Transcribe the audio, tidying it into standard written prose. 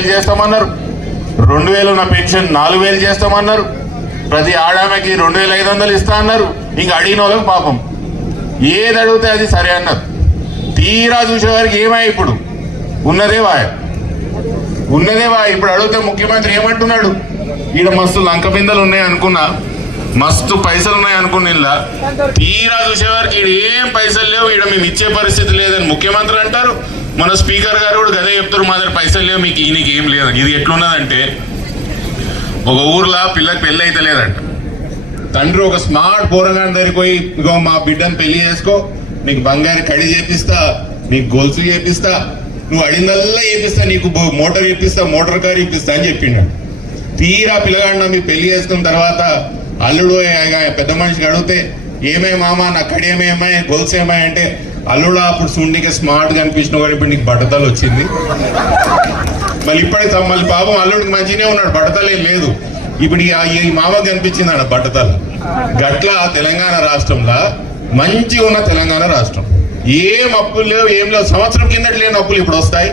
3000 చేస్తామన్నారు, 2000 ఉన్న పెన్షన్ 4000 చేస్తామన్నారు, ప్రతి ఆడామెకి 2500 ఇస్తా అన్నారు. ఇంకా అడిగిన వాళ్ళకి పాపం ఏది అడిగితే అది సరే అన్నారు. తీరా చూసేవారికి ఏమై ఇప్పుడు ఉన్నదే వాయ. ఇప్పుడు అడిగితే ముఖ్యమంత్రి ఏమంటున్నాడు, ఈడ మస్తు లంక బిందెలు ఉన్నాయి అనుకున్నా, మస్తు పైసలు ఉన్నాయి అనుకున్న ఇలా తీరా చూసేవారికి ఈడ ఏం పైసలు లేవు, ఈడ మేము ఇచ్చే పరిస్థితి లేదని ముఖ్యమంత్రి అంటారు. మన స్పీకర్ గారు కూడా గదే చెప్తారు, మా దగ్గర పైసలు లేవు, మీకు ఈయనకి ఏం లేదు. ఇది ఎట్లున్నదంటే, ఒక ఊర్లో పిల్లకి పెళ్ళి అయితే లేదంట. తండ్రి ఒక స్మార్ట్ పోరగాని దగ్గరికి పోయి, ఇగో మా బిడ్డను పెళ్లి చేసుకో, నీకు బంగారు కడి చేపిస్తా, నీకు గొలుసు చేపిస్తా, నువ్వు అడిగిందల్లా చేపిస్తా, నీకు మోటార్ చేపిస్తా, మోటార్ కార్ ఇప్పిస్తా అని చెప్పిండు. తీరా పిల్లగాడిన మీకు పెళ్లి చేసుకున్న తర్వాత అల్లుడు పెద్ద మనిషికి అడిగితే ఏమే మామ నా కడి ఏమేమాయి గొలుసు ఏమాయి అంటే, అల్లుడు అప్పుడు సుండికి స్మార్ట్ గా అనిపించిన కూడా ఇప్పుడు నీకు బట్టతలు వచ్చింది. మళ్ళీ ఇప్పటికి మళ్ళీ పాపం అల్లుడికి మంచిగానే ఉన్నాడు, బట్టతలు ఏం లేదు. ఇప్పుడు ఈ మామకు కనిపించింది అన్న బట్టతలు. గట్ల తెలంగాణ రాష్ట్రంలో మంచిగా ఉన్న తెలంగాణ రాష్ట్రం ఏం అప్పులు లేవు, ఏం లేవు. సంవత్సరం కిందటి లేని అప్పులు ఇప్పుడు వస్తాయి.